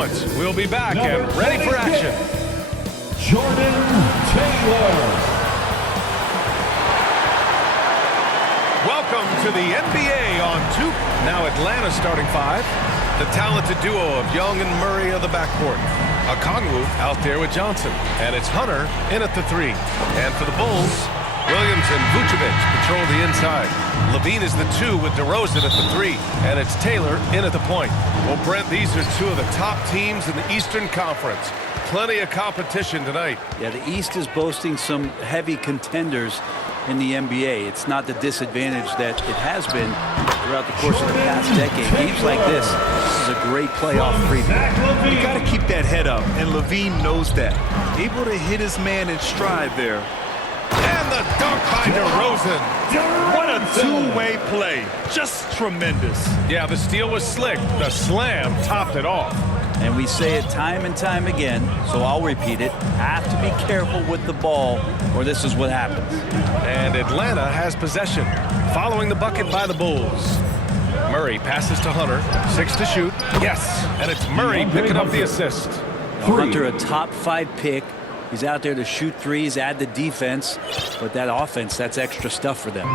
moments. We'll be back and ready for action. Jordan Taylor. Welcome to the NBA on 2. Now Atlanta starting 5. The talented duo of Young and Murray of the backcourt. Okongwu out there with Johnson. And it's Hunter in at the 3. And for the Bulls, Williams and Vucevic patrol the inside. Levine is the 2 with DeRozan at the 3. And it's Taylor in at the point. Well, Brent, these are 2 of the top teams in the Eastern Conference. Plenty of competition tonight. Yeah, the East is boasting some heavy contenders in the NBA. It's not the disadvantage that it has been throughout the course of the past decade. Games like this is a great playoff preview. You got to keep that head up, and Levine knows that. Able to hit his man in stride there. And the dunk by DeRozan. What a two-way play. Just tremendous. Yeah, the steal was slick. The slam topped it off. And we say it time and time again, so I'll repeat it. Have to be careful with the ball, or this is what happens. And Atlanta has possession, following the bucket by the Bulls. Murray passes to Hunter. 6 to shoot. Yes, and it's Murray picking up the assist. Hunter, a top 5 pick. He's out there to shoot threes, add the defense, but that offense, that's extra stuff for them.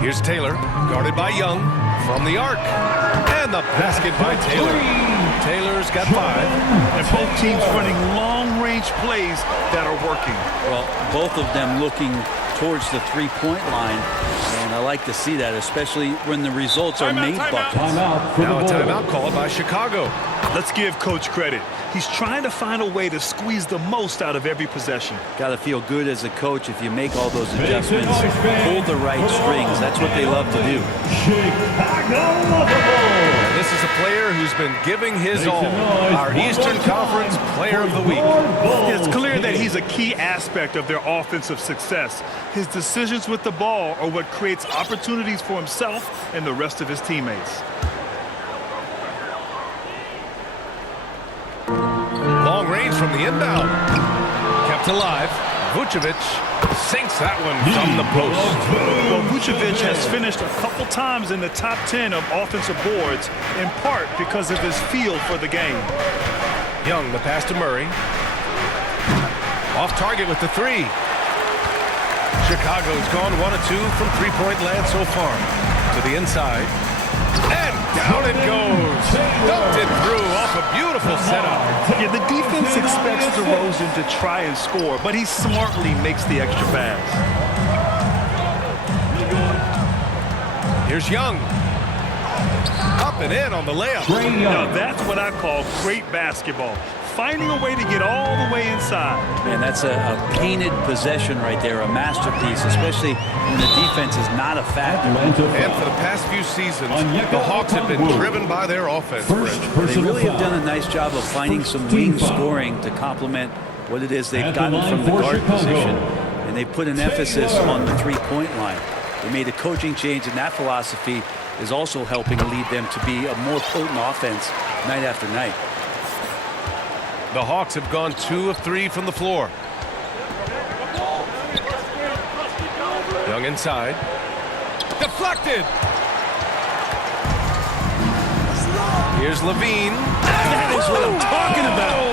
Here's Taylor, guarded by Young, from the arc. And the basket by Taylor. Taylor's got 5. And both teams running long-range plays that are working. Well, both of them looking towards the three-point line, and I like to see that, especially when the results are made buckets. Now a timeout called by Chicago. Let's give Coach credit. He's trying to find a way to squeeze the most out of every possession. Got to feel good as a coach if you make all those adjustments, pull the right strings. That's what they love to do. This is a player who's been giving his all. Our Eastern Conference Player of the Week. It's clear that he's a key aspect of their offensive success. His decisions with the ball are what creates opportunities for himself and the rest of his teammates. Long range from the inbound. Kept alive. Vucevic sinks that one from the post. Well, Vucevic has finished a couple times in the top 10 of offensive boards, in part because of his feel for the game. Young, the pass to Murray. Off target with the 3. Chicago's gone 1 of 2 from three-point land so far. To the inside. And down it goes. Dunked it through off a beautiful setup. Yeah, the defense expects DeRozan to try and score, but he smartly makes the extra pass. Here's Young. Up and in on the layup. Now that's what I call great basketball. Finding a way to get all the way inside. Man, that's a painted possession right there, a masterpiece, especially when the defense is not a factor. And for the past few seasons, the Hawks have been driven by their offense. They really have done a nice job of finding some wing scoring to complement what it is they've gotten from the guard position. And they put an emphasis on the three-point line. They made a coaching change, and that philosophy is also helping lead them to be a more potent offense night after night. The Hawks have gone 2 of 3 from the floor. Young inside. Deflected. Here's Levine. That is what I'm talking about.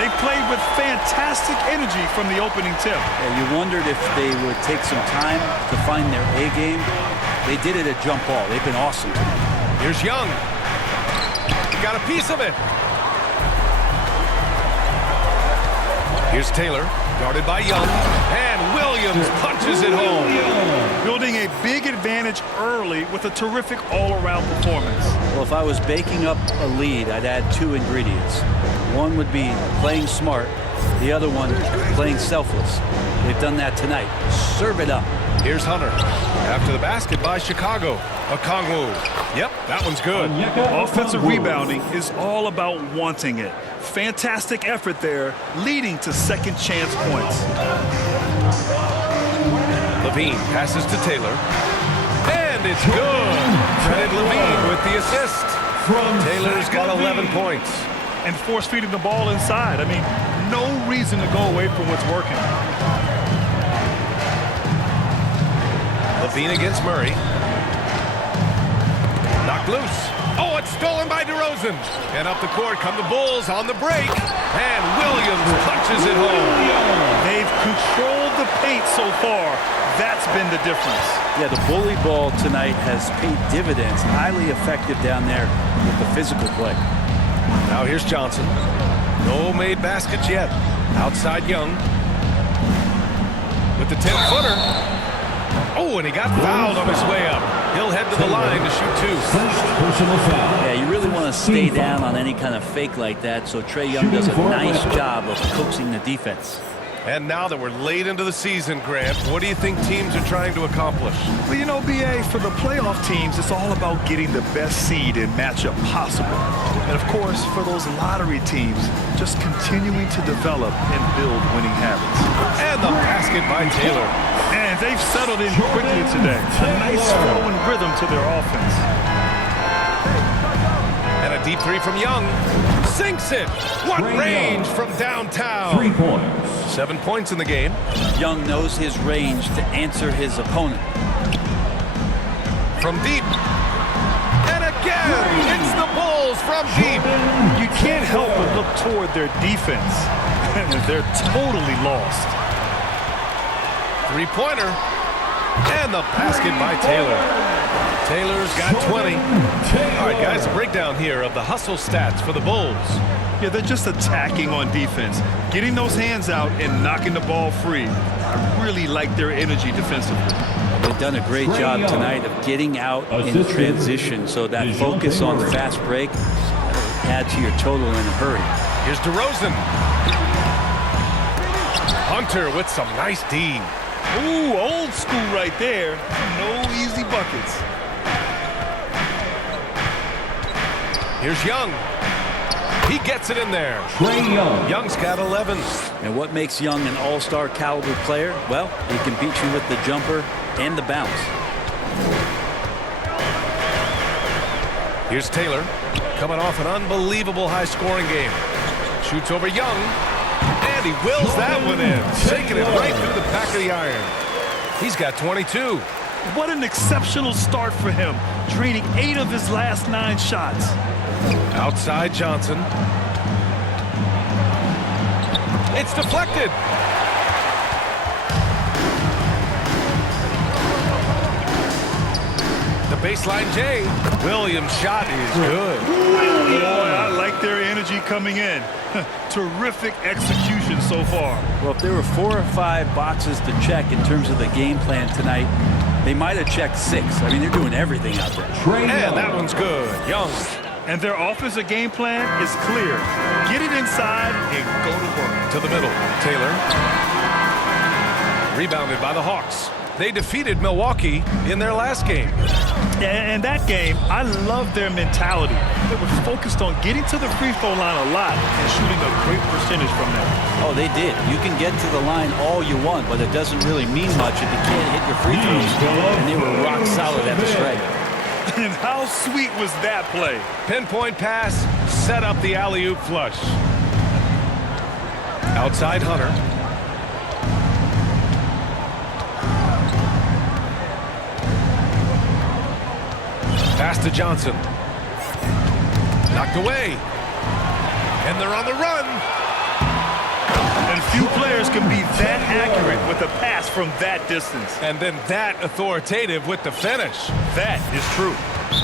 They played with fantastic energy from the opening tip. Yeah, you wondered if they would take some time to find their A game. They did it at jump ball. They've been awesome tonight. Here's Young. He got a piece of it. Here's Taylor, guarded by Young, and Williams punches it home. Building a big advantage early with a terrific all-around performance. Well, if I was baking up a lead, I'd add 2 ingredients. One would be playing smart. The other one, playing selfless. They've done that tonight. Serve it up. Here's Hunter. After the basket by Chicago. Okongwu. Yep, that one's good. Offensive rebounding is all about wanting it. Fantastic effort there, leading to second chance points. Levine passes to Taylor. And it's good. Credit Levine with the assist. Taylor's got 11 points. And force-feeding the ball inside. I mean, no reason to go away from what's working. Levine against Murray. Knocked loose. Oh, it's stolen by DeRozan. And up the court come the Bulls on the break. And Williams punches it home. They've controlled the paint so far. That's been the difference. Yeah, the bully ball tonight has paid dividends. Highly effective down there with the physical play. Now here's Johnson. No made baskets yet. Outside Young. With the 10-footer. Oh, and he got fouled on his way up. He'll head to the line to shoot 2. First personal foul. Yeah, you really want to stay down on any kind of fake like that, so Trae Young does a nice job of coaxing the defense. And now that we're late into the season, Grant, what do you think teams are trying to accomplish? Well, you know, B.A., for the playoff teams, it's all about getting the best seed and matchup possible. And, of course, for those lottery teams, just continuing to develop and build winning habits. And the basket by Taylor. And they've settled in quickly today. A nice flow and rhythm to their offense. And a deep 3 from Young. Sinks it. What range from downtown. 3 points. 7 points in the game. Young knows his range to answer his opponent. From deep. And again, it's the Bulls from deep. You can't help but look toward their defense. They're totally lost. 3-pointer. And the basket by Taylor. Taylor's got 20. All right, guys, a breakdown here of the hustle stats for the Bulls. Yeah, they're just attacking on defense, getting those hands out and knocking the ball free. I really like their energy defensively. They've done a great job tonight of getting out in transition, so that focus on fast break add to your total in a hurry. Here's DeRozan. Hunter with some nice D. Ooh, old school right there. No easy buckets. Here's Young. He gets it in there. Trae Young. Young's got 11. And what makes Young an all-star caliber player? Well, he can beat you with the jumper and the bounce. Here's Taylor, coming off an unbelievable high-scoring game. Shoots over Young, and he wills that one in, taking it right through the back of the iron. He's got 22. What an exceptional start for him, draining 8 of his last 9 shots. Outside Johnson. It's deflected. The baseline J. Williams' shot is good. Boy, I like their energy coming in. Terrific execution so far. Well, if there were 4 or 5 boxes to check in terms of the game plan tonight, they might have checked 6. I mean, they're doing everything out there. And that one's good. Young. And their offensive game plan is clear. Get it inside and go to work. To the middle. Taylor. Rebounded by the Hawks. They defeated Milwaukee in their last game. And that game, I love their mentality. They were focused on getting to the free throw line a lot and shooting a great percentage from there. Oh, they did. You can get to the line all you want, but it doesn't really mean much if you can't hit your free throws. And they were rock solid at the stripe. And how sweet was that play? Pinpoint pass, set up the alley-oop flush. Outside Hunter. Pass to Johnson. Knocked away. And they're on the run. And few players can be that accurate with a pass from that distance. And then that authoritative with the finish. That is true.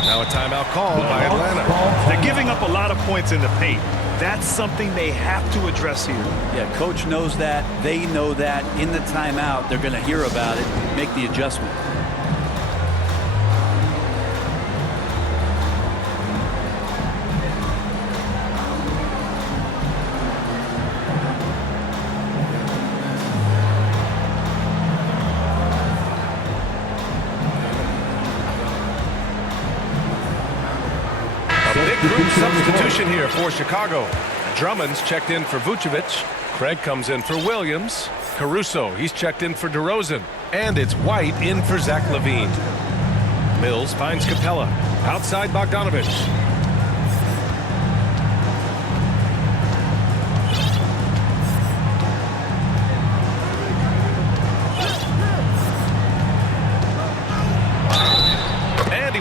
Now a timeout called by Atlanta. They're giving up a lot of points in the paint. That's something they have to address here. Yeah, coach knows that. They know that. In the timeout, they're going to hear about it, make the adjustment. Group substitution here for Chicago. Drummond's checked in for Vucevic. Craig comes in for Williams. Caruso, he's checked in for DeRozan. And it's White in for Zach LaVine. Mills finds Capella. Outside Bogdanovich.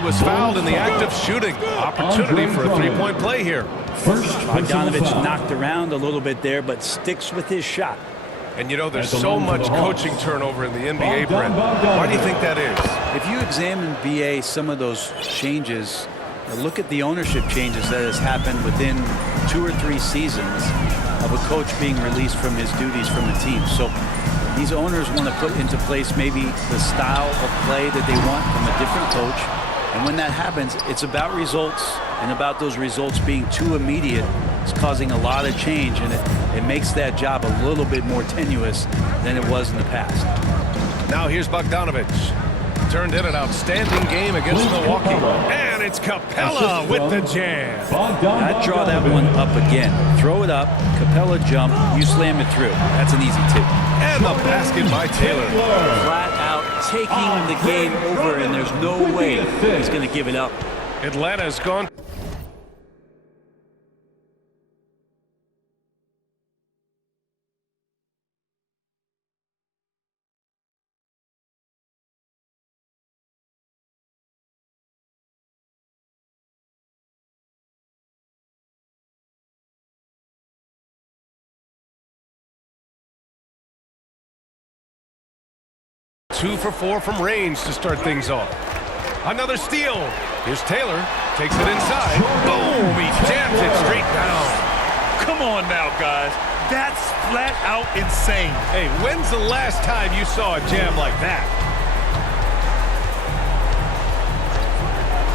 was fouled in the act of shooting. Opportunity for a three-point play here. Bogdanovich knocked around a little bit there, but sticks with his shot. And you know, there's so much coaching turnover in the NBA, Brent. Why do you think that is? If you examine BA, some of those changes, look at the ownership changes that has happened within 2 or 3 seasons of a coach being released from his duties from a team. So these owners want to put into place maybe the style of play that they want from a different coach. And when that happens, it's about results, and about those results being too immediate. It's causing a lot of change, and it makes that job a little bit more tenuous than it was in the past. Now here's Bogdanovich. Turned in an outstanding game against Milwaukee. And it's Capella with the jam. I'd draw that one up again. Throw it up, Capella jump, you slam it through. That's an easy 2. And the basket by Taylor. Flat out taking the game over, and there's no way he's going to give it up. Atlanta's gone. Two for 4 from range to start things off. Another steal. Here's Taylor. Takes it inside. Boom! He jams it straight down. Come on now, guys. That's flat out insane. Hey, when's the last time you saw a jam like that?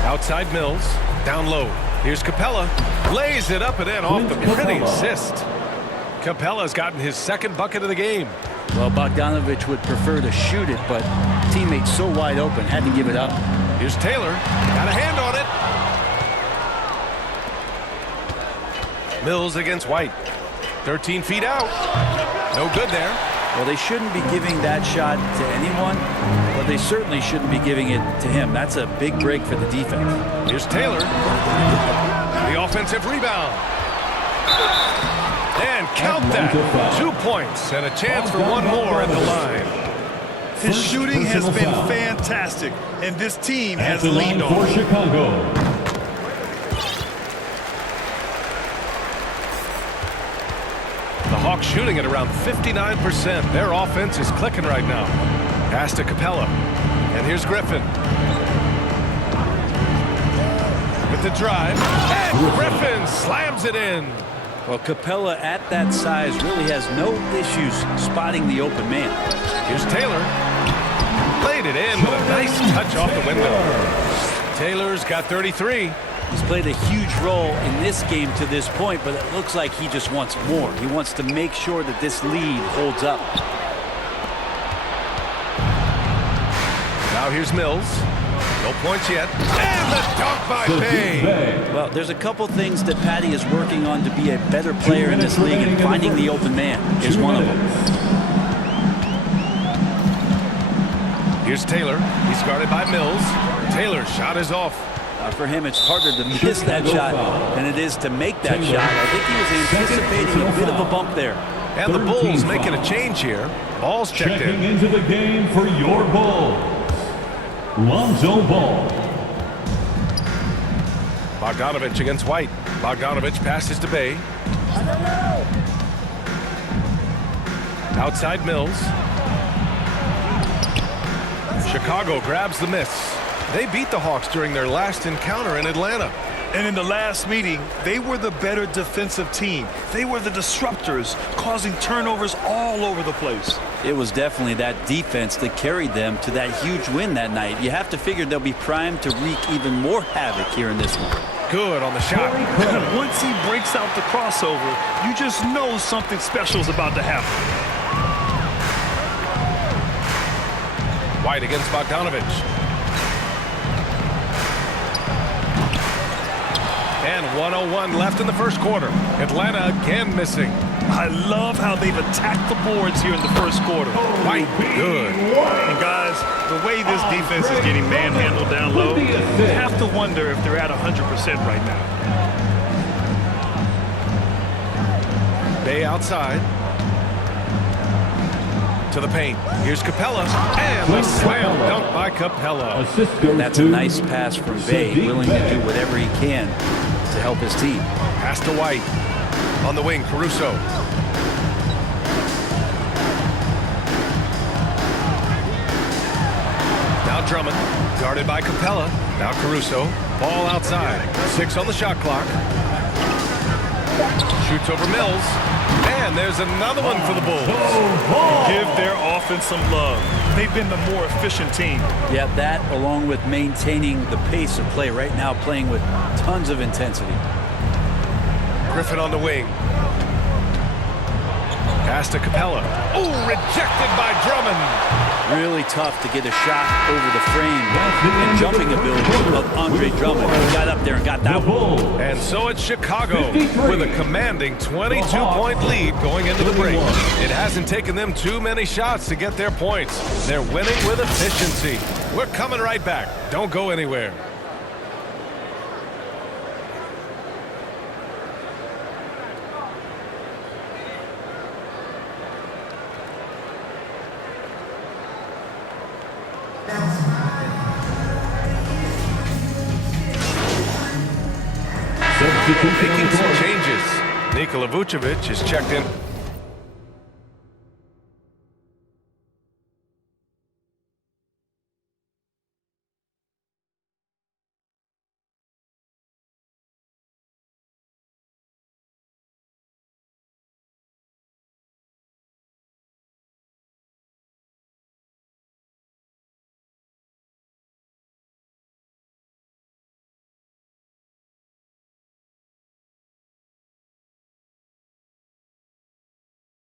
Outside Mills. Down low. Here's Capella. Lays it up and in off the pretty assist. Capella's gotten his 2nd bucket of the game. Well, Bogdanovich would prefer to shoot it, but teammates so wide open, had to give it up. Here's Taylor. Got a hand on it. Mills against White. 13 feet out. No good there. Well, they shouldn't be giving that shot to anyone, but they certainly shouldn't be giving it to him. That's a big break for the defense. Here's Taylor. The offensive rebound. And count that. 2 points and a chance for one more at the line. His shooting has been fantastic, and this team has leaned on for Chicago. The Hawks shooting at around 59%. Their offense is clicking right now. Pass to Capella. And here's Griffin. With the drive. And Griffin slams it in. Well, Capella at that size really has no issues spotting the open man. Here's Taylor. Laid it in with a nice touch off the window. Taylor's got 33. He's played a huge role in this game to this point, but it looks like he just wants more. He wants to make sure that this lead holds up. Now here's Mills. No points yet. And the dunk by Bay. Well, there's a couple things that Patty is working on to be a better player in this league, and finding the open man is one of them. Here's Taylor. He's guarded by Mills. Taylor's shot is off. For him, it's harder to miss that shot than it is to make that shot. I think he was anticipating a bit of a bump there. And the Bulls making a change here. Ball's checked in. Checking into the game for your Bulls, Lonzo Ball. Bogdanovich against White. Bogdanovich passes to Bay. Outside Mills. Chicago grabs the miss. They beat the Hawks during their last encounter in Atlanta. And in the last meeting, they were the better defensive team. They were the disruptors, causing turnovers all over the place. It was definitely that defense that carried them to that huge win that night. You have to figure they'll be primed to wreak even more havoc here in this one. Good on the shot. Once he breaks out the crossover, you just know something special is about to happen. White against Bogdanovich. And 1:01 left in the first quarter. Atlanta again missing. I love how they've attacked the boards here in the first quarter. White, good. And guys, the way this defense is getting manhandled down low, you have to wonder if they're at 100% right now. Bay outside. To the paint. Here's Capella. And the slam dunk by Capella. That's a nice pass from Bay, willing to do whatever he can to help his team. Pass to White. On the wing, Caruso. Now Drummond. Guarded by Capella. Now Caruso. Ball outside. 6 on the shot clock. Shoots over Mills. And there's another one for the Bulls. Give their offense some love. They've been the more efficient team. Yeah, that along with maintaining the pace of play right now, playing with tons of intensity. Griffin on the wing. Pass to Capella. Oh, rejected by Drummond. Really tough to get a shot over the frame. And jumping ability of Andre Drummond. He got up there and got that one. And so it's Chicago with a commanding 22-point lead going into the break. It hasn't taken them too many shots to get their points. They're winning with efficiency. We're coming right back. Don't go anywhere. Making some changes. Nikola Vucevic is checked in.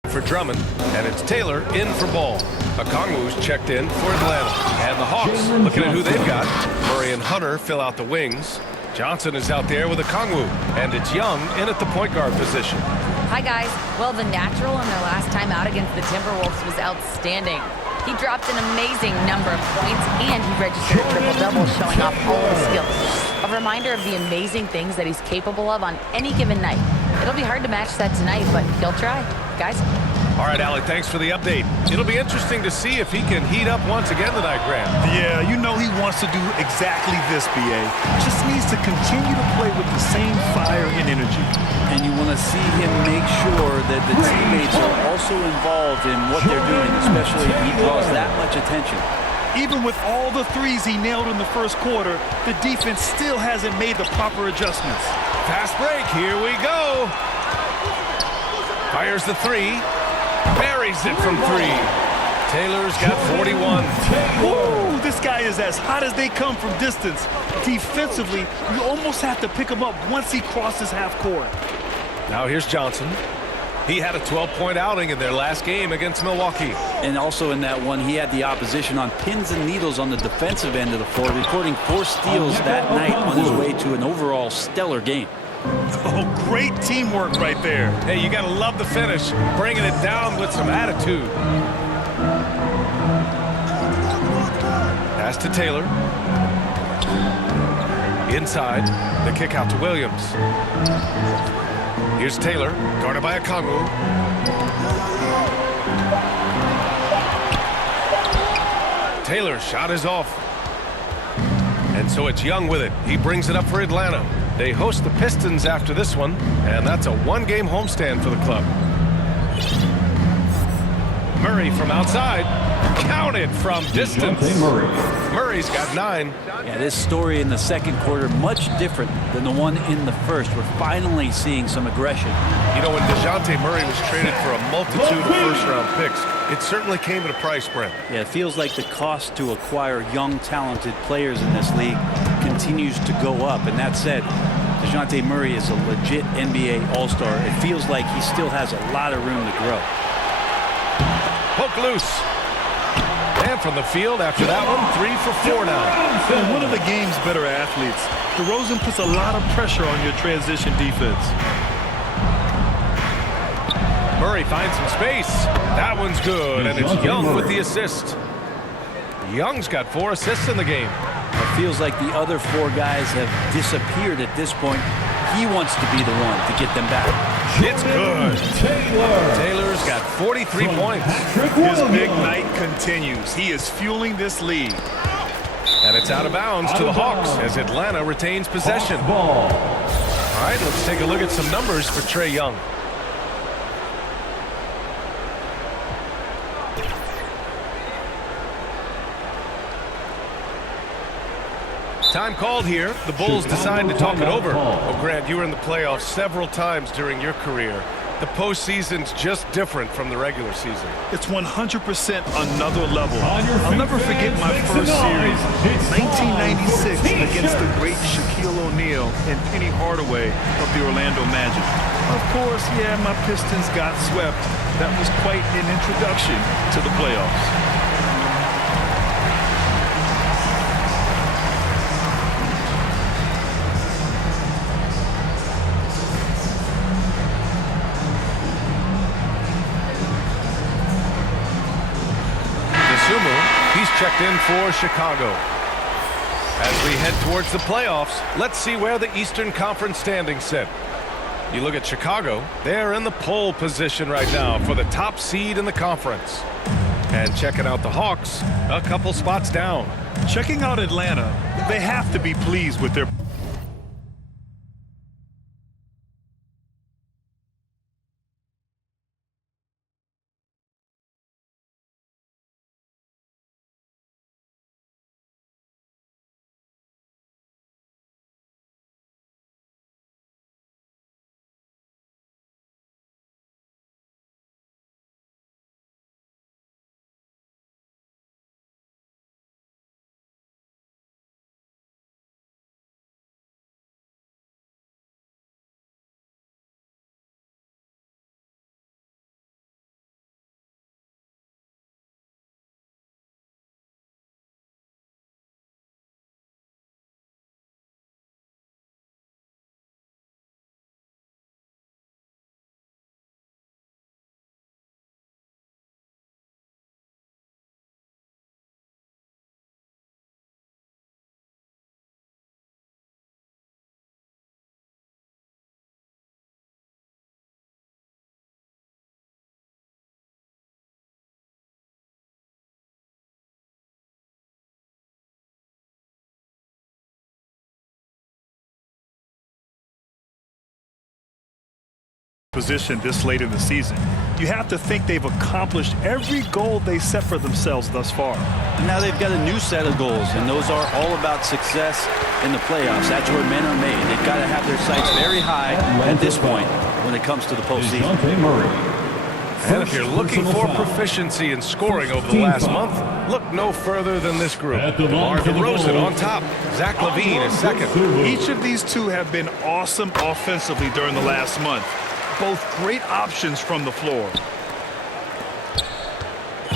For Drummond, and it's Taylor in for Ball. Okongwu's checked in for Atlanta. And the Hawks, looking at who they've got. Murray and Hunter fill out the wings. Johnson is out there with Okongwu, and it's Young in at the point guard position. Hi, guys. Well, the natural in their last time out against the Timberwolves was outstanding. He dropped an amazing number of points, and he registered a triple-double, showing off all his skills. A reminder of the amazing things that he's capable of on any given night. It'll be hard to match that tonight, but he'll try. Guys? All right, Alec, thanks for the update. It'll be interesting to see if he can heat up once again tonight, Grant. Yeah, you know he wants to do exactly this, B.A. Just needs to continue to play with the same fire and energy. And you want to see him make sure that the teammates are also involved in what they're doing, especially if he draws that much attention. Even with all the threes he nailed in the first quarter, the defense still hasn't made the proper adjustments. Fast break, here we go. Fires the three. Buries it from 3. Taylor's got 41. Woo! This guy is as hot as they come from distance. Defensively, you almost have to pick him up once he crosses half court. Now here's Johnson. He had a 12-point outing in their last game against Milwaukee. And also in that one, he had the opposition on pins and needles on the defensive end of the floor, recording 4 steals that night on his way to an overall stellar game. Oh, great teamwork right there. Hey, you got to love the finish, bringing it down with some attitude. Pass to Taylor. Inside, the kick out to Williams. Here's Taylor, guarded by Okongwu. Taylor's shot is off. And so it's Young with it. He brings it up for Atlanta. They host the Pistons after this one, and that's a 1-game homestand for the club. Murray from outside. Counted from distance. Murray's got 9. Yeah, this story in the second quarter much different than the one in the first. We're finally seeing some aggression. You know, when DeJounte Murray was traded for a multitude of first-round picks, it certainly came at a price, Brent. Yeah, it feels like the cost to acquire young, talented players in this league continues to go up. And that said, DeJounte Murray is a legit NBA All-Star. It feels like he still has a lot of room to grow. Poke loose. And from the field after that one, 3 for 4 now. And one of the game's better athletes. DeRozan puts a lot of pressure on your transition defense. Murray finds some space. That one's good, and it's Young with the assist. Young's got 4 assists in the game. A feels like the other 4 guys have disappeared at this point. He wants to be the one to get them back. It's good. Taylor's got 43 points. His big night continues. He is fueling this lead. And it's out of bounds to the Hawks as Atlanta retains possession. All right, let's take a look at some numbers for Trae Young. Time called here. The Bulls decide to talk it over. Oh, Grant, you were in the playoffs several times during your career. The postseason's just different from the regular season. It's 100% another level. I'll never forget my first series, 1996, against the great Shaquille O'Neal and Penny Hardaway of the Orlando Magic. Of course, yeah, my Pistons got swept. That was quite an introduction to the playoffs. He's checked in for Chicago. As we head towards the playoffs, let's see where the Eastern Conference standings sit. You look at Chicago, they're in the pole position right now for the top seed in the conference. And checking out the Hawks, a couple spots down. Checking out Atlanta, they have to be pleased with their position this late in the season. You have to think they've accomplished every goal they set for themselves thus far. And now they've got a new set of goals, and those are all about success in the playoffs. That's where men are made. They've got to have their sights very high at this point when it comes to the postseason. And if you're looking for proficiency in scoring over the last month, look no further than this group. DeMar DeRozan on top. Zach LaVine is second. Each of these two have been awesome offensively during the last month. Both great options from the floor.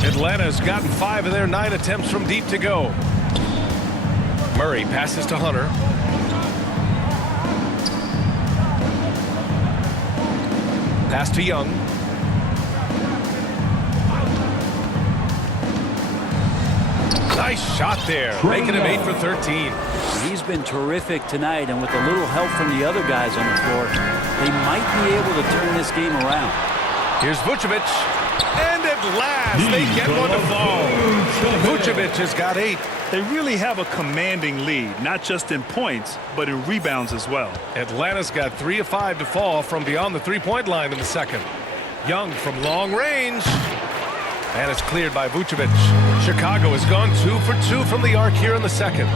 Atlanta's gotten 5 of their 9 attempts from deep to go. Murray passes to Hunter. Pass to Young. Nice shot there, making him 8 for 13. He's been terrific tonight, and with a little help from the other guys on the floor, they might be able to turn this game around. Here's Vucevic, and at last they get one to fall. Vucevic has got 8. They really have a commanding lead, not just in points, but in rebounds as well. Atlanta's got 3 of 5 to fall from beyond the three-point line in the second. Young from long range. And it's cleared by Vucevic. Chicago has gone 2 for 2 from the arc here in the second.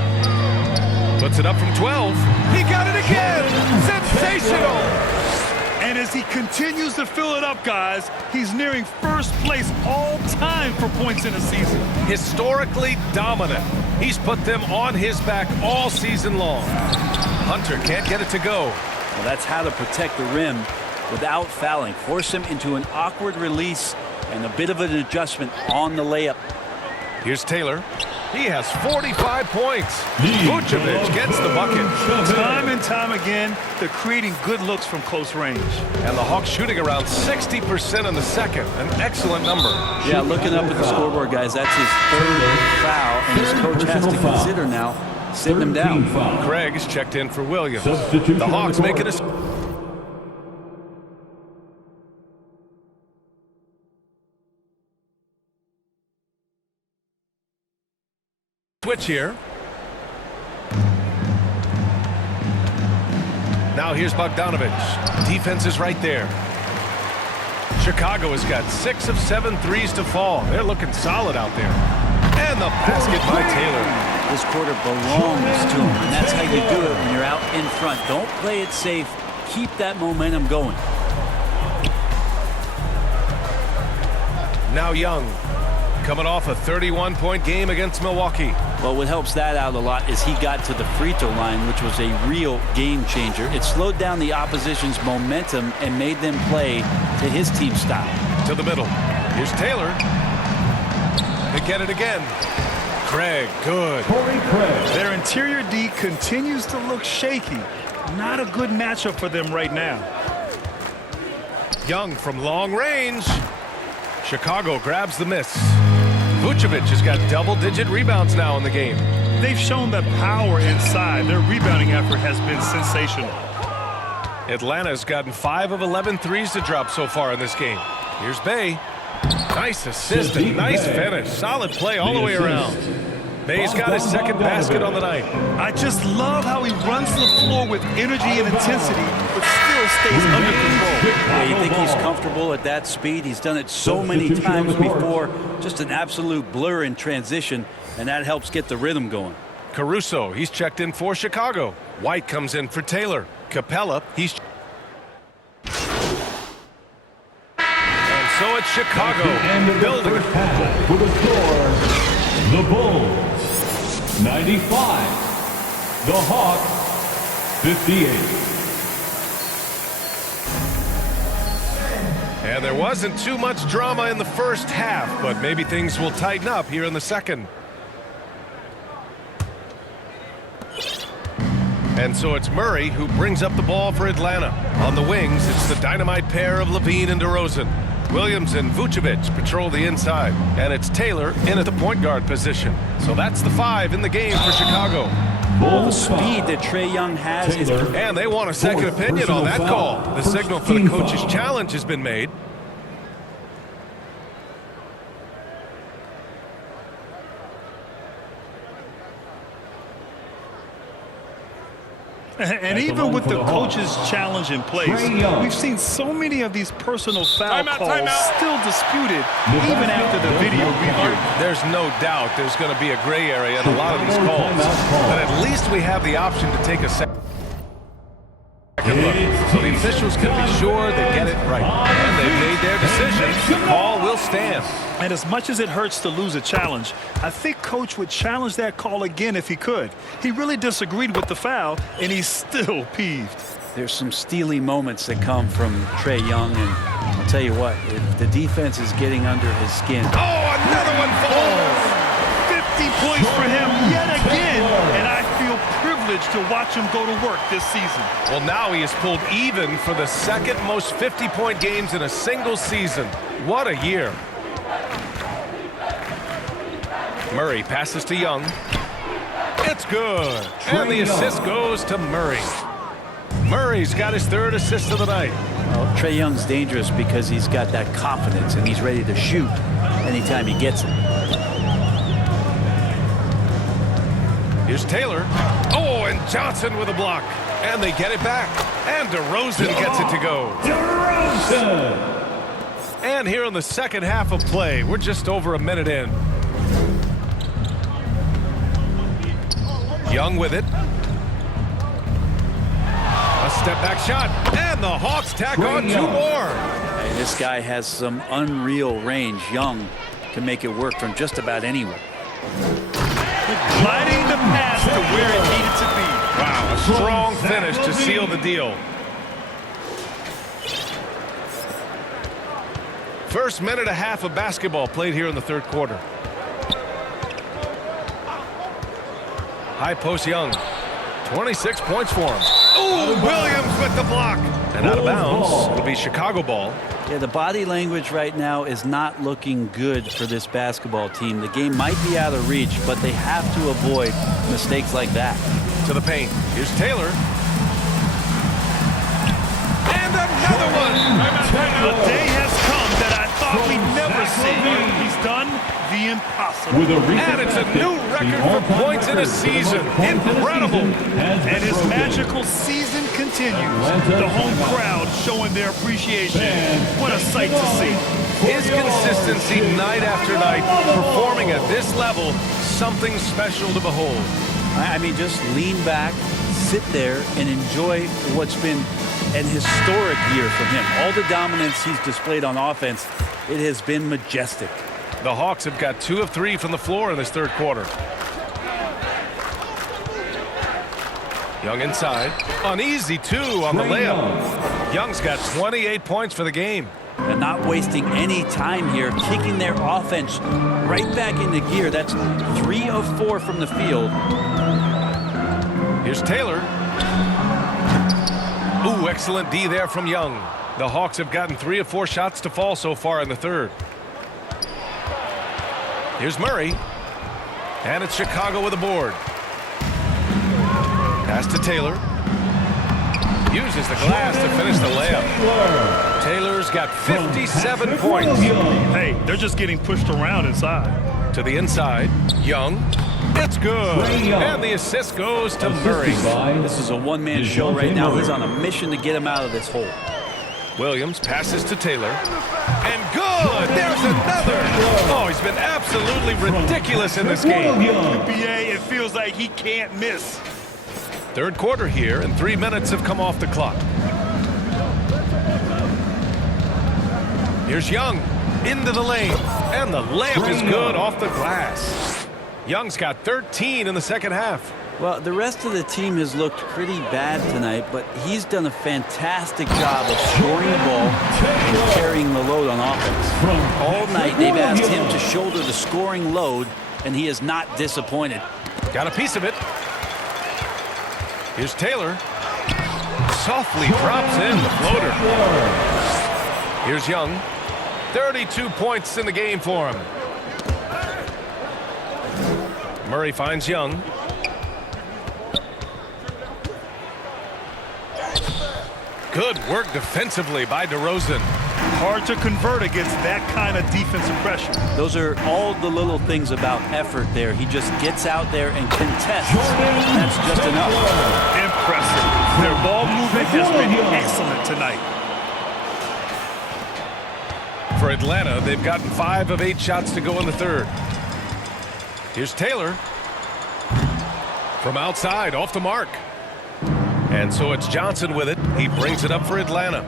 Puts it up from 12. He got it again. Sensational. And as he continues to fill it up, guys, he's nearing first place all time for points in a season. Historically dominant. He's put them on his back all season long. Hunter can't get it to go. Well, that's how to protect the rim without fouling. Force him into an awkward release and a bit of an adjustment on the layup. Here's Taylor. He has 45 points. Vucevic gets the bucket. Time and time again, they're creating good looks from close range. And the Hawks shooting around 60% in the second. An excellent number. Yeah, looking up at the scoreboard, guys, that's his 3rd foul, and his coach has to consider now sitting him down. Craig is checked in for Williams. Substitution The Hawks on the making a switch here. Now here's Bogdanovich. Defense is right there. Chicago has got 6 of 7 threes to fall. They're looking solid out there. And the basket by Taylor. This quarter belongs to him, and that's how you do it when you're out in front. Don't play it safe. Keep that momentum going. Now Young, coming off a 31-point game against Milwaukee. Well, what helps that out a lot is he got to the free throw line, which was a real game changer. It slowed down the opposition's momentum and made them play to his team style. To the middle. Here's Taylor. They get it again. Craig, good. Their interior D continues to look shaky. Not a good matchup for them right now. Young from long range. Chicago grabs the miss. Vucevic has got double-digit rebounds now in the game. They've shown the power inside. Their rebounding effort has been sensational. Atlanta's gotten 5 of 11 threes to drop so far in this game. Here's Bay. Nice assist and nice finish. Solid play all the way around. Bay's got his second basket on the night. I just love how he runs the floor with energy and intensity, but still stays under control. Yeah, you think he's comfortable at that speed? He's done it so many times before. Just an absolute blur in transition, and that helps get the rhythm going. Caruso, he's checked in for Chicago. White comes in for Taylor. Capella, he's... And so it's Chicago building it. For the score, the Bulls 95, the Hawks 58. And there wasn't too much drama in the first half, but maybe things will tighten up here in the second. And so it's Murray who brings up the ball for Atlanta. On the wings, it's the dynamite pair of Levine and DeRozan. Williams and Vucevic patrol the inside. And it's Taylor in at the point guard position. So that's the 5 in the game for Chicago. Well, the speed that Trae Young has is... And they want a second opinion on that call. The signal for the coach's challenge has been made. And even with the coach's challenge in place, we've seen so many of these personal foul calls still disputed even after the video review. There's no doubt there's going to be a gray area in a lot of these calls. But at least we have the option to take a second look. So the officials can be sure they get it right. And they've made their decision. The call will stand. And as much as it hurts to lose a challenge, I think Coach would challenge that call again if he could. He really disagreed with the foul, and he's still peeved. There's some steely moments that come from Trae Young, and I'll tell you what, if the defense is getting under his skin. Oh, another one falls! 50 points for him yet again, and I feel privileged to watch him go to work this season. Well, now he has pulled even for the second most 50-point games in a single season. What a year. Murray passes to Young. It's good. And the assist goes to Murray. Murray's got his 3rd assist of the night. Well, Trae Young's dangerous because he's got that confidence and he's ready to shoot anytime he gets it. Here's Taylor. Oh, and Johnson with a block. And they get it back. And DeRozan gets it to go. DeRozan! And here in the second half of play, we're just over a minute in. Young with it. A step-back shot. And the Hawks tack on 2 more. Hey, this guy has some unreal range. Young can make it work from just about anywhere. Gliding the pass to where it needed to be. Wow, a strong finish to seal the deal. First minute and a half of basketball played here in the 3rd quarter. High post Young. 26 points for him. Ooh, Williams with the block. And out of bounds. It'll be Chicago ball. Yeah, the body language right now is not looking good for this basketball team. The game might be out of reach, but they have to avoid mistakes like that. To the paint. Here's Taylor. And another one. A day has come that I thought we'd never see. He's done the impossible. And it's a new record for points in a season. Incredible. And his magical season continues. The home crowd showing their appreciation. What a sight to see. His consistency night after night, performing at this level, something special to behold. I mean, just lean back, sit there, and enjoy what's been an historic year for him. All the dominance he's displayed on offense, it has been majestic. The Hawks have got 2 of 3 from the floor in this third quarter. Young inside. An easy 2 on the layup. Young's got 28 points for the game. And not wasting any time here, kicking their offense right back into gear. That's 3 of 4 from the field. Here's Taylor. Ooh, excellent D there from Young. The Hawks have gotten 3 of 4 shots to fall so far in the third. Here's Murray. And it's Chicago with a board. Pass to Taylor. Uses the glass to finish the layup. Taylor's got 57 points. Hey, they're just getting pushed around inside. To the inside. Young. It's good. And the assist goes to Murray. This is a one-man show right now. He's on a mission to get him out of this hole. Williams passes to Taylor. And good! There's another! Oh, he's been absolutely ridiculous in this game. NBA, it feels like he can't miss. Third quarter here, and 3 minutes have come off the clock. Here's Young. Into the lane. And the layup is good off the glass. Young's got 13 in the second half. Well, the rest of the team has looked pretty bad tonight, but he's done a fantastic job of scoring the ball and carrying the load on offense. All night they've asked him to shoulder the scoring load, and he is not disappointed. Got a piece of it. Here's Taylor. Softly drops in the floater. Here's Young. 32 points in the game for him. Murray finds Young. Good work defensively by DeRozan. Hard to convert against that kind of defensive pressure. Those are all the little things about effort there. He just gets out there and contests. That's just enough. Impressive. Their ball movement has been excellent tonight. For Atlanta, they've gotten 5 of 8 shots to go in the third. Here's Taylor. From outside, off the mark. And so it's Johnson with it. He brings it up for Atlanta.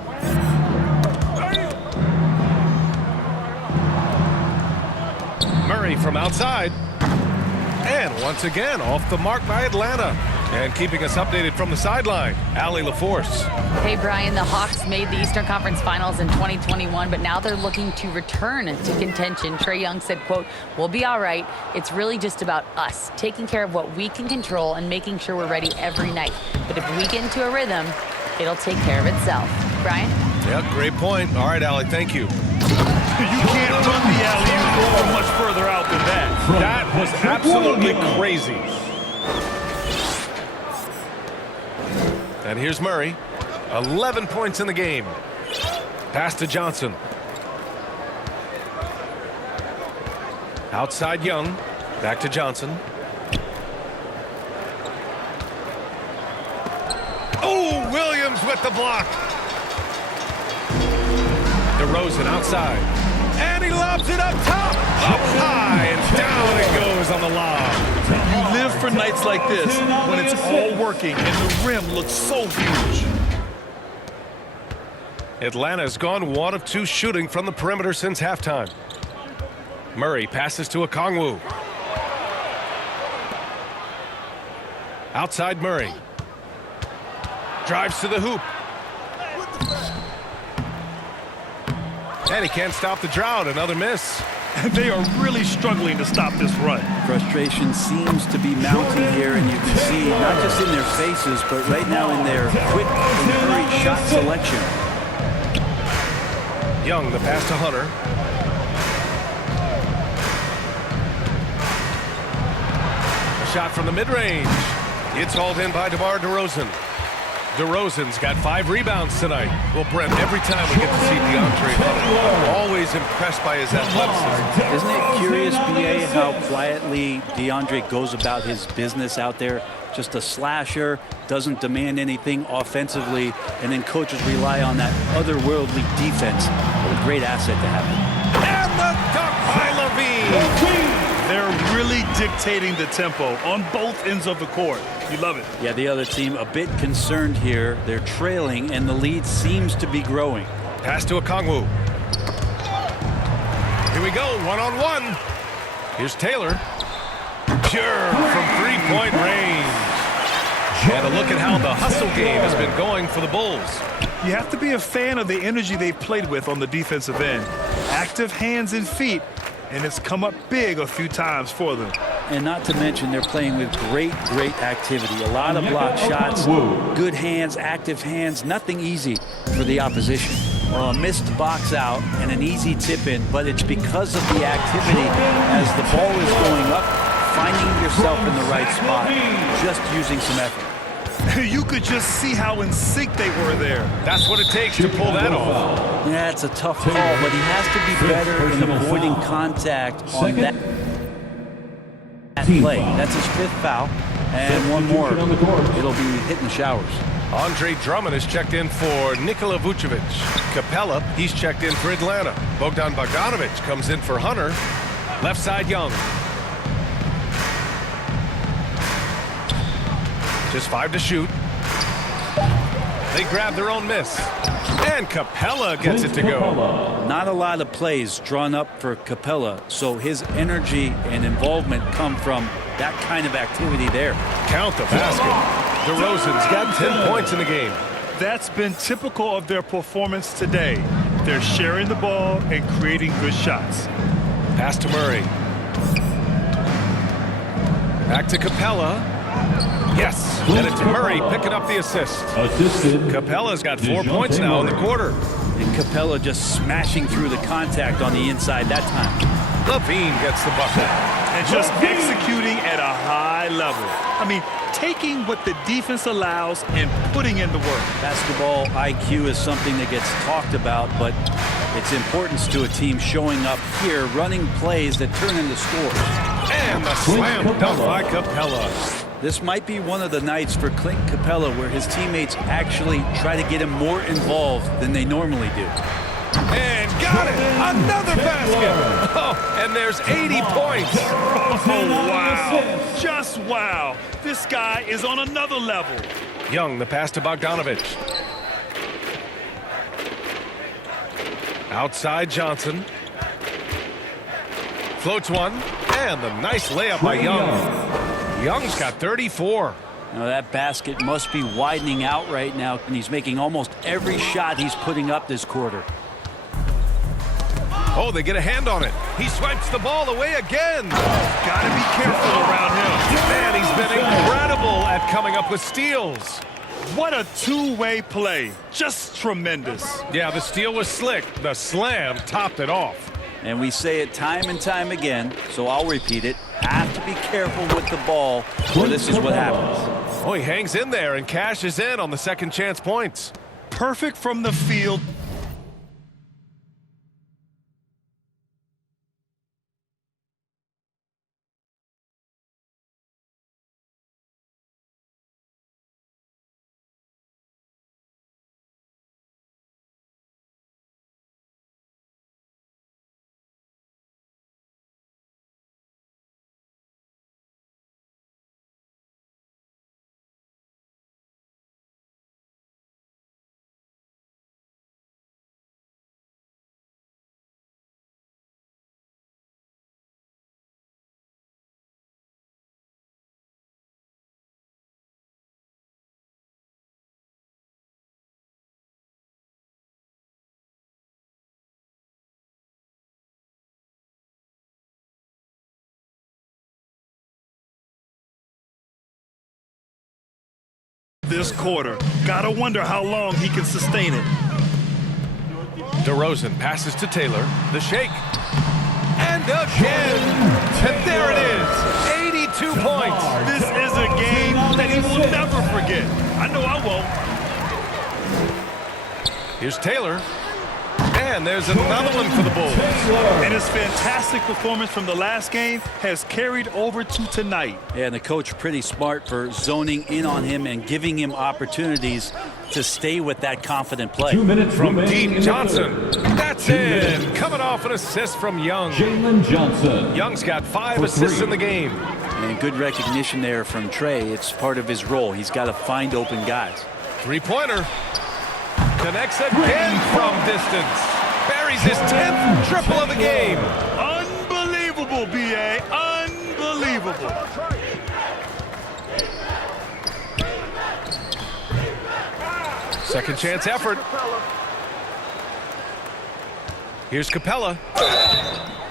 Murray from outside. And once again, off the mark by Atlanta. And keeping us updated from the sideline, Allie LaForce. Hey, Brian, the Hawks made the Eastern Conference Finals in 2021, but now they're looking to return to contention. Trae Young said, quote, "We'll be all right. It's really just about us, taking care of what we can control and making sure we're ready every night. But if we get into a rhythm, it'll take care of itself." Brian? Yeah, great point. All right, Allie, thank you. You can't run the alley-oop much further out than that. That was absolutely crazy. And here's Murray. 11 points in the game. Pass to Johnson. Outside Young. Back to Johnson. Oh, Williams with the block. DeRozan outside. And he lobs it up top. Up high and down it goes on the lob. You live for nights like this when it's all working and the rim looks so huge. Atlanta's gone 1 of 2 shooting from the perimeter since halftime. Murray passes to Okongwu. Outside Murray. Drives to the hoop. And he can't stop the drought. Another miss. They are really struggling to stop this run. Frustration seems to be mounting here, and you can see not just in their faces, but right now in their quick and hurried shot selection. Young, the pass to Hunter. A shot from the mid-range. It's hauled in by DeMar DeRozan. DeRozan's got 5 rebounds tonight. Well, Brent, every time we get to see DeAndre Hunter, I'm always impressed by his athleticism. Isn't it curious, BA, how quietly DeAndre goes about his business out there? Just a slasher, doesn't demand anything offensively, and then coaches rely on that otherworldly defense. What a great asset to have. And the dunk by Levine. They're really dictating the tempo on both ends of the court. You love it. Yeah, the other team a bit concerned here. They're trailing, and the lead seems to be growing. Pass to Okongwu. Here we go, one-on-one. Here's Taylor. Pure from three-point range. And a look at how the hustle game has been going for the Bulls. You have to be a fan of the energy they've played with on the defensive end. Active hands and feet, and it's come up big a few times for them. And not to mention, they're playing with great activity. A lot of block shots, good hands, active hands, nothing easy for the opposition. Well, a missed box out and an easy tip in, but it's because of the activity as the ball is going up, finding yourself in the right spot, just using some effort. You could just see how in sync they were there. That's what it takes to pull that off. Yeah, it's a tough call, but he has to be better in avoiding contact on that play. That's his 5th foul, and one more. It'll be hitting the showers. Andre Drummond is checked in for Nikola Vucevic. Capella, he's checked in for Atlanta. Bogdan Bogdanovic comes in for Hunter. Left side, Young. Just 5 to shoot. They grab their own miss. And Capella gets it to go. Not a lot of plays drawn up for Capella, so his energy and involvement come from that kind of activity there. Count the basket. DeRozan's got 10 points in the game. That's been typical of their performance today. They're sharing the ball and creating good shots. Pass to Murray. Back to Capella. Yes, and it's Murray picking up the assist. Capella's got 4 points now in the quarter. And Capella just smashing through the contact on the inside that time. Levine gets the bucket. And just executing at a high level. I mean, taking what the defense allows and putting in the work. Basketball IQ is something that gets talked about, but its importance to a team showing up here, running plays that turn into scores. And the slam dunk by Capella. This might be one of the nights for Clint Capella where his teammates actually try to get him more involved than they normally do. And got it! Another basket! Oh, and there's 80 points! Oh, wow! Just wow! This guy is on another level. Young, the pass to Bogdanovic. Outside Johnson. Floats one, and the nice layup by Young. Young's got 34. Now that basket must be widening out right now, and he's making almost every shot he's putting up this quarter. Oh, they get a hand on it. He swipes the ball away again. Gotta be careful around him. Man, he's been incredible at coming up with steals. What a two-way play. Just tremendous. Yeah, the steal was slick. The slam topped it off. And we say it time and time again, so I'll repeat it. Have to be careful with the ball, or this is what happens. Oh, he hangs in there and cashes in on the second chance points. Perfect from the field. this quarter. Gotta wonder how long he can sustain it. DeRozan passes to Taylor. The shake. And again. And there it is. 82 points. This is a game that he will never forget. I know I won't. Here's Taylor. And there's another one for the Bulls. And his fantastic performance from the last game has carried over to tonight. Yeah, and the coach pretty smart for zoning in on him and giving him opportunities to stay with that confident play. 2 minutes From remaining deep, in the Johnson. third. That's in. Coming off an assist from Young. Jalen Johnson. Young's got 5 For assists 3. in the game. And good recognition there from Trey. It's part of his role. He's got to find open guys. Three-pointer. Connects again from distance. Buries his 10th triple of the game. Unbelievable, B.A. Unbelievable. Second chance effort. Here's Capella.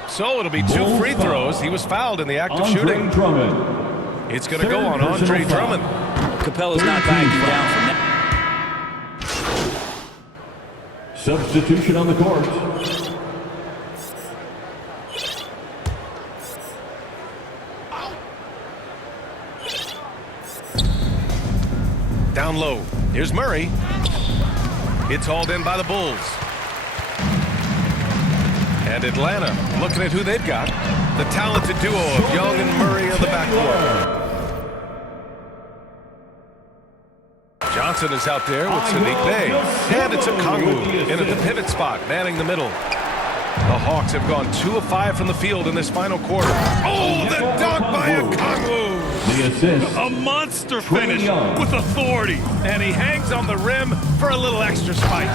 So it'll be 2 free throws. He was fouled in the act of shooting. Drummond. It's going to go on Andre Drummond. Capella's not backing down from that. Substitution on the court. Down low. Here's Murray. It's hauled in by the Bulls. And Atlanta looking at who they've got. The talented duo of Young and Murray of the backcourt. Johnson is out there with Sadiq Bey. And it's a Kongwu in at the pivot spot, manning the middle. The Hawks have gone 2 of 5 from the field in this final quarter. Oh, the dunk by a Kongwu! The assist. A monster finish with authority. And he hangs on the rim for a little extra spice.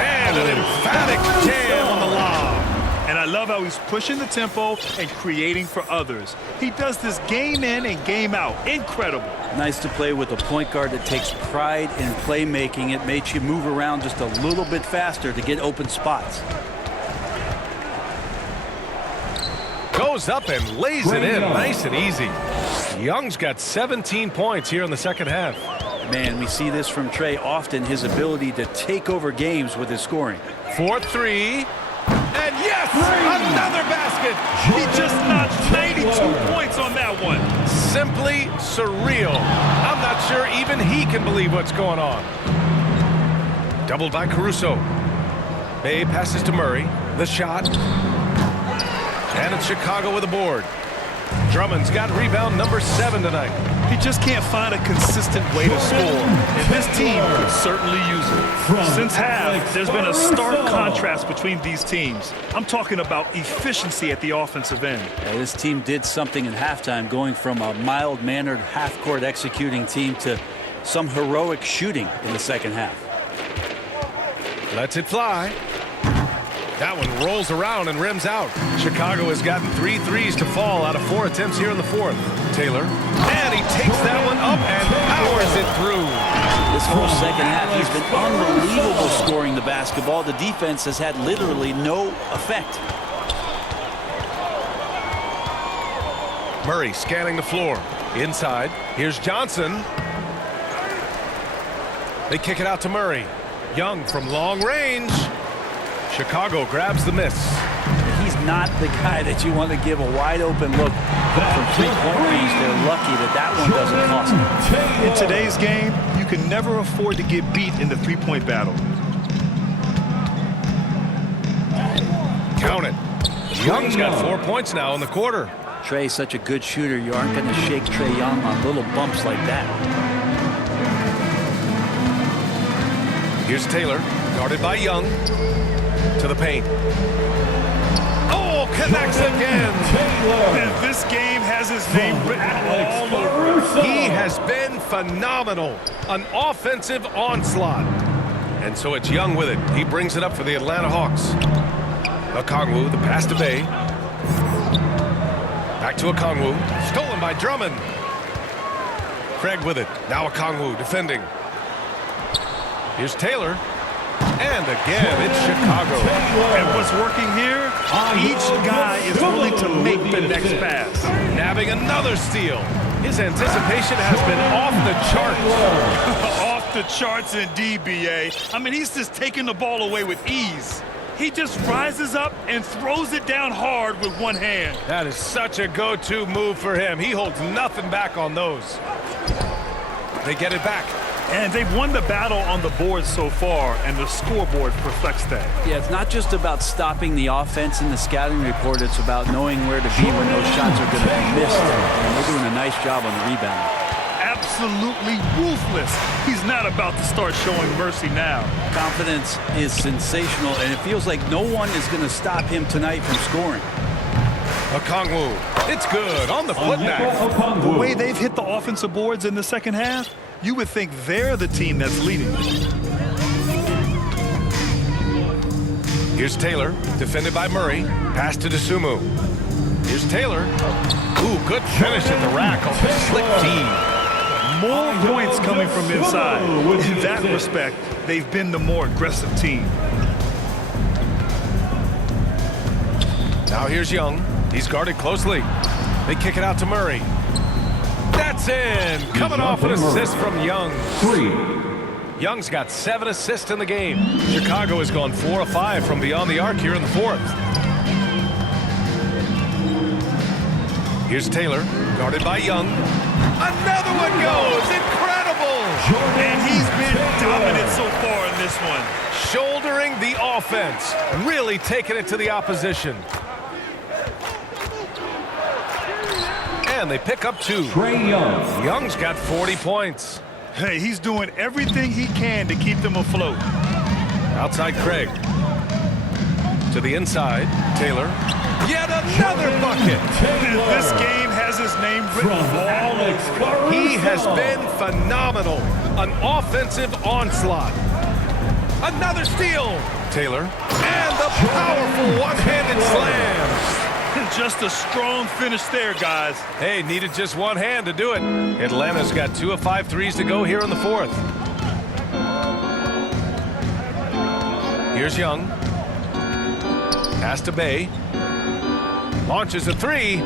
And an emphatic jam on the lob. And I love how he's pushing the tempo and creating for others. He does this game in and game out. Incredible. Nice to play with a point guard that takes pride in playmaking. It makes you move around just a little bit faster to get open spots. Goes up and lays it in nice and easy. Young's got 17 points here in the second half. Man, we see this from Trey often, his ability to take over games with his scoring. 4-3. And yes, another basket. He just notched 92 points on that one. Simply surreal. I'm not sure even he can believe what's going on. Doubled by Caruso. Bey passes to Murray. The shot. And it's Chicago with a board. Drummond's got rebound number 7 tonight. He just can't find a consistent way to score, and this team could certainly use it. Since half, there's been a stark contrast between these teams. I'm talking about efficiency at the offensive end. Yeah, this team did something in halftime, going from a mild-mannered half-court executing team to some heroic shooting in the second half. Lets it fly. That one rolls around and rims out. Chicago has gotten 3 threes to fall out of 4 attempts here in the fourth. Taylor, and he takes that one up and powers it through. This whole second half, he's been unbelievable scoring the basketball. The defense has had literally no effect. Murray scanning the floor. Inside, here's Johnson. They kick it out to Murray. Young from long range. Chicago grabs the miss. He's not the guy that you want to give a wide open look from 3-point range. They're lucky that that one doesn't cost them. In today's game, you can never afford to get beat in the three-point battle. Count it. Young's got 4 points now in the quarter. Trey's such a good shooter. You aren't going to shake Trey Young on little bumps like that. Here's Taylor, guarded by Young. To the paint. Oh, connects again. And this game has his name written all over it. He has been phenomenal. An offensive onslaught. And so it's Young with it. He brings it up for the Atlanta Hawks. Okongwu, the pass to Bey. Back to Okongwu. Stolen by Drummond. Craig with it. Now Okongwu defending. Here's Taylor. And again, it's Chicago. And what's working here? Each guy is willing to make the next pass. Nabbing another steal. His anticipation has been off the charts. Off the charts indeed, B.A. I mean, he's just taking the ball away with ease. He just rises up and throws it down hard with one hand. That is such a go-to move for him. He holds nothing back on those. They get it back. And they've won the battle on the board so far, and the scoreboard reflects that. Yeah, it's not just about stopping the offense in the scouting report. It's about knowing where to be when those shots are going to be missed. And they're doing a nice job on the rebound. Absolutely ruthless. He's not about to start showing mercy now. Confidence is sensational, and it feels like no one is going to stop him tonight from scoring. Okongwu, it's good on the putback. The way they've hit the offensive boards in the second half, you would think they're the team that's leading. Here's Taylor, defended by Murray. Pass to Dosunmu. Here's Taylor. Ooh, good finish at the rack on the slick feed. More points coming from inside. In that respect, they've been the more aggressive team. Now here's Young. He's guarded closely. They kick it out to Murray. That's in. Coming off an assist from Young. 3. Young's got 7 assists in the game. Chicago has gone 4 of 5 from beyond the arc here in the 4th. Here's Taylor, guarded by Young. Another one goes. Incredible. And he's been dominant so far in this one. Shouldering the offense. Really taking it to the opposition. And they pick up 2. Trae Young. Young's got 40 points. Hey, he's doing everything he can to keep them afloat. Outside Craig. To the inside, Taylor. Yet another bucket. This game has his name written all over it. He has been phenomenal. An offensive onslaught. Another steal. Taylor. And the powerful one-handed slam. Just a strong finish there, guys. Hey, needed just one hand to do it. Atlanta's got 2 of 5 threes to go here in the 4th. Here's Young. Pass to Bay. Launches a 3.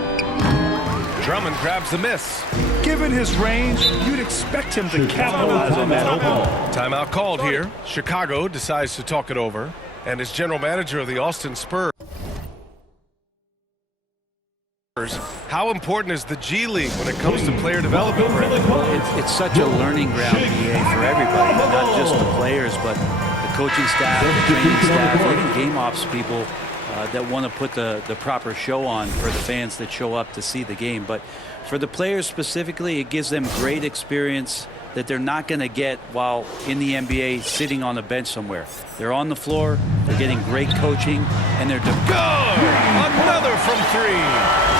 Drummond grabs the miss. Given his range, you'd expect him to capitalize on that. Timeout called here. Chicago decides to talk it over. And as general manager of the Austin Spurs, how important is the G League when it comes to player development? It's such a learning ground, EA, for everybody, not just the players, but the coaching staff, the training staff, even game ops people that want to put the proper show on for the fans that show up to see the game. But for the players specifically, it gives them great experience that they're not going to get while in the NBA sitting on a bench somewhere. They're on the floor, they're getting great coaching, and they're good. Another from 3.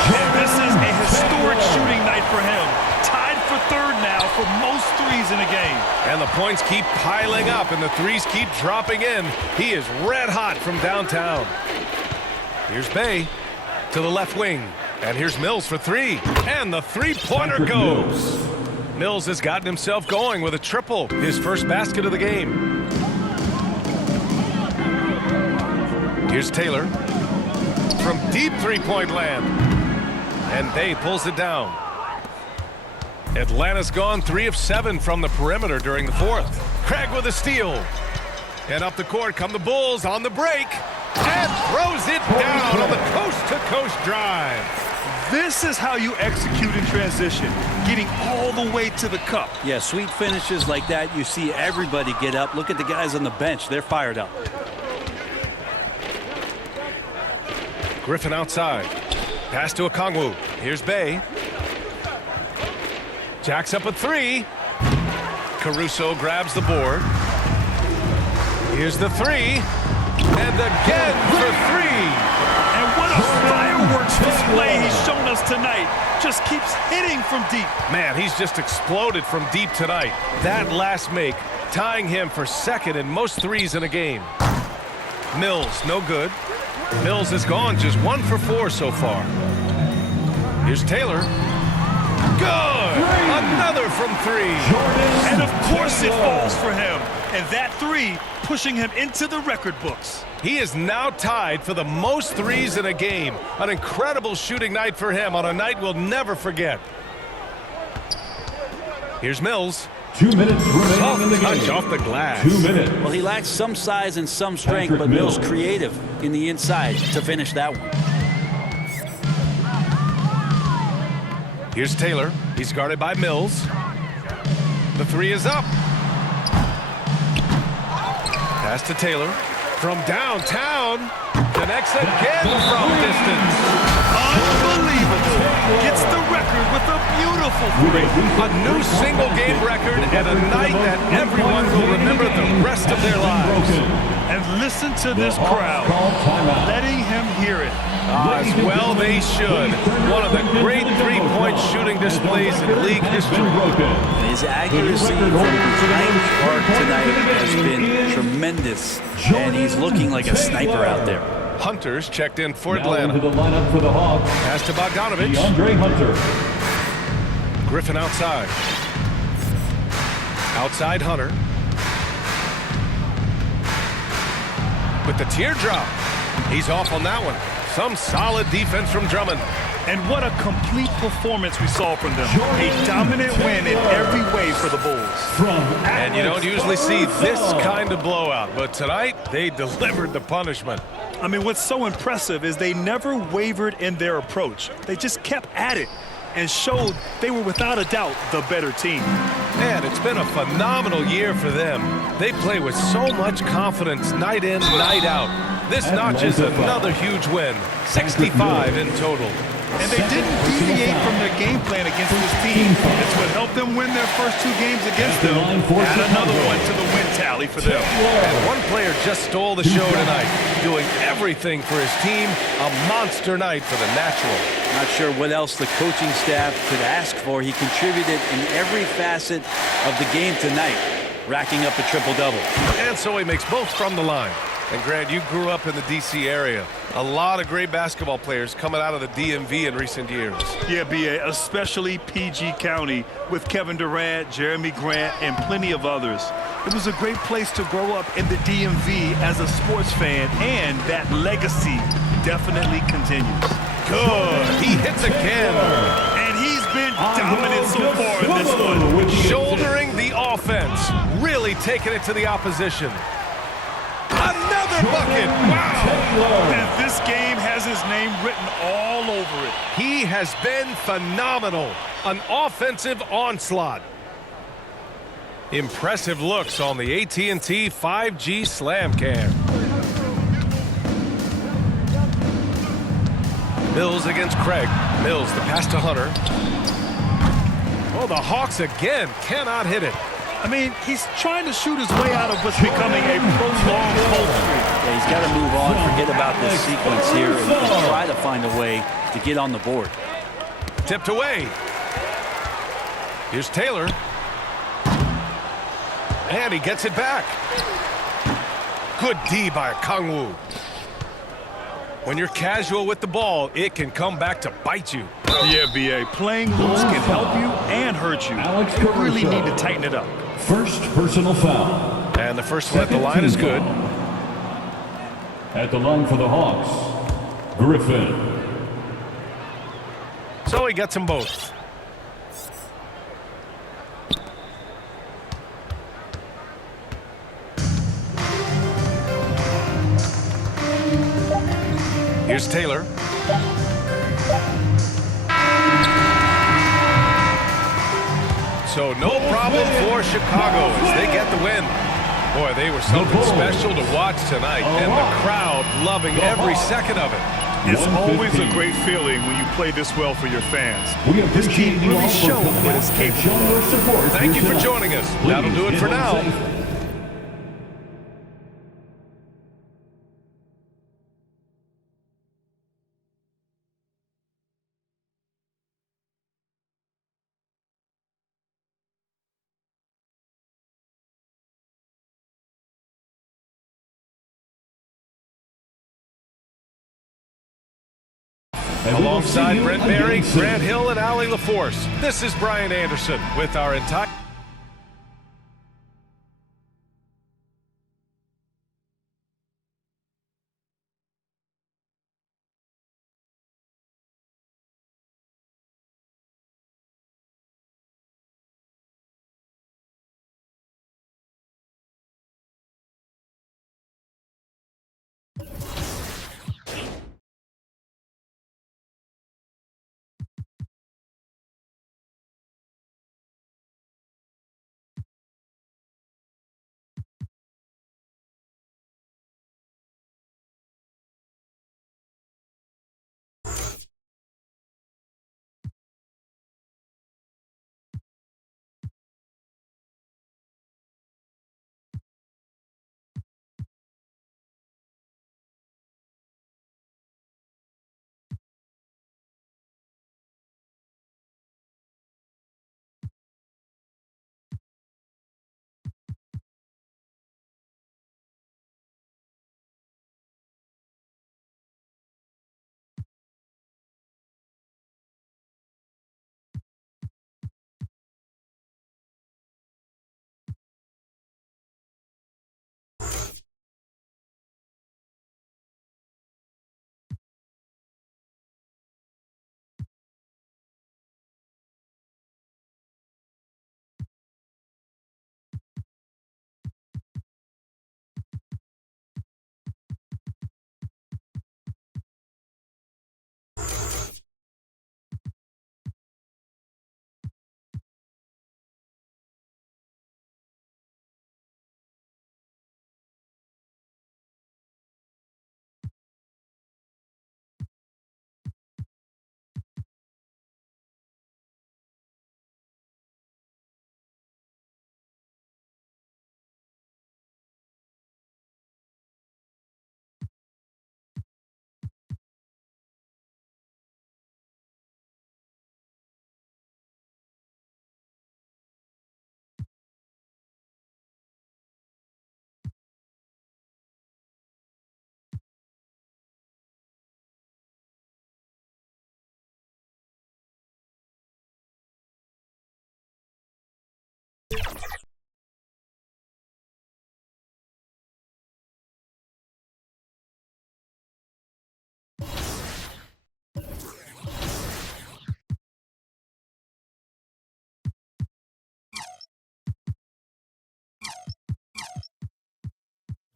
And this is a historic shooting night for him. Tied for 3rd now for most threes in a game. And the points keep piling up and the threes keep dropping in. He is red hot from downtown. Here's Bay to the left wing. And here's Mills for 3. And the three-pointer goes. Mills has gotten himself going with a triple, his first basket of the game. Here's Taylor from deep three-point land. And Bay pulls it down. Atlanta's gone 3 of 7 from the perimeter during the 4th. Craig with a steal. And up the court come the Bulls on the break. And throws it down on the coast-to-coast drive. This is how you execute in transition, getting all the way to the cup. Yeah, sweet finishes like that, you see everybody get up. Look at the guys on the bench. They're fired up. Griffin outside. Pass to Okongwu. Here's Bay. Jacks up a 3. Caruso grabs the board. Here's the 3. And again for 3. And what a fireworks display he's shown us tonight. Just keeps hitting from deep. Man, he's just exploded from deep tonight. That last make, tying him for 2nd in most threes in a game. Mills, no good. Mills has gone just 1 for 4 so far. Here's Taylor. Good! Another from 3. And of course it falls for him. And that 3 pushing him into the record books. He is now tied for the most threes in a game. An incredible shooting night for him on a night we'll never forget. Here's Mills. 2 minutes remaining in the Touch game. off the glass. 2 minutes. Well, he lacks some size and some strength, Patrick but Mills Mills. creative in the inside to finish that one. Here's Taylor. He's guarded by Mills. The three is up. Pass to Taylor. From downtown. Connects again from distance. Unbelievable. Gets the record with a beautiful three. A new single-game record and a night that everyone will remember the rest of their lives. And listen to this crowd, letting him hear it. As well they should. One of the great three-point shooting displays in league history. His accuracy from behind the arc tonight has been tremendous, and he's looking like a sniper out there. Hunter's checked in for Now into Atlanta. the lineup for the Hawks. Pass to Bogdanovich. DeAndre Hunter. Griffin outside. Outside Hunter. With the teardrop. He's off on that one. Some solid defense from Drummond. And what a complete performance we saw from them. A dominant win in every way for the Bulls. And you don't usually see this kind of blowout, but tonight they delivered the punishment. I mean, what's so impressive is they never wavered in their approach. They just kept at it and showed they were without a doubt the better team. Man, it's been a phenomenal year for them. They play with so much confidence night in, night out. This notches another huge win, 65 in total. And they didn't deviate from their game plan against this team. It's what helped them win their first two games against them. Add another one to the win tally for them. And one player just stole the show tonight, doing everything for his team. A monster night for the Natural. Not sure what else the coaching staff could ask for. He contributed in every facet of the game tonight, racking up a triple-double. And so he makes both from the line. And Grant, you grew up in the D.C. area. A lot of great basketball players coming out of the DMV in recent years. Yeah, B.A., especially PG County with Kevin Durant, Jeremy Grant, and plenty of others. It was a great place to grow up in the DMV as a sports fan, and that legacy definitely continues. Good. He hits again. And he's been dominant so far in this one. Shouldering the offense. Really taking it to the opposition. Another bucket. Wow. And this game has his name written all over it. He has been phenomenal. An offensive onslaught. Impressive looks on the AT&T 5G Slam Cam. Mills against Craig. Mills, the pass to Hunter. Oh, the Hawks again cannot hit it. I mean, he's trying to shoot his way out of what's becoming a prolonged cold streak. Yeah, he's got to move on, forget about this sequence here, and try to find a way to get on the board. Tipped away. Here's Taylor. And he gets it back. Good D by Kangwoo. When you're casual with the ball, it can come back to bite you. Yeah, B.A., playing loose can help you and hurt you. You really need to tighten it up. First personal foul. And the first one at the line is good. At the line for the Hawks, Griffin. So he gets them both. Here's Taylor. So no problem for Chicago as they get the win. Boy, they were something special to watch tonight, and the crowd loving every second of it. It's always a great feeling when you play this well for your fans. This team really showed what it's capable of. Thank you for joining us. That'll do it for now. Alongside Brent Barry, Grant Hill, and Allie LaForce, this is Brian Anderson with our entire...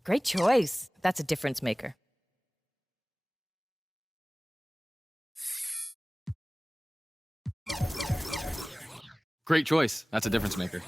Great choice. That's a difference maker. Great choice. That's a difference maker.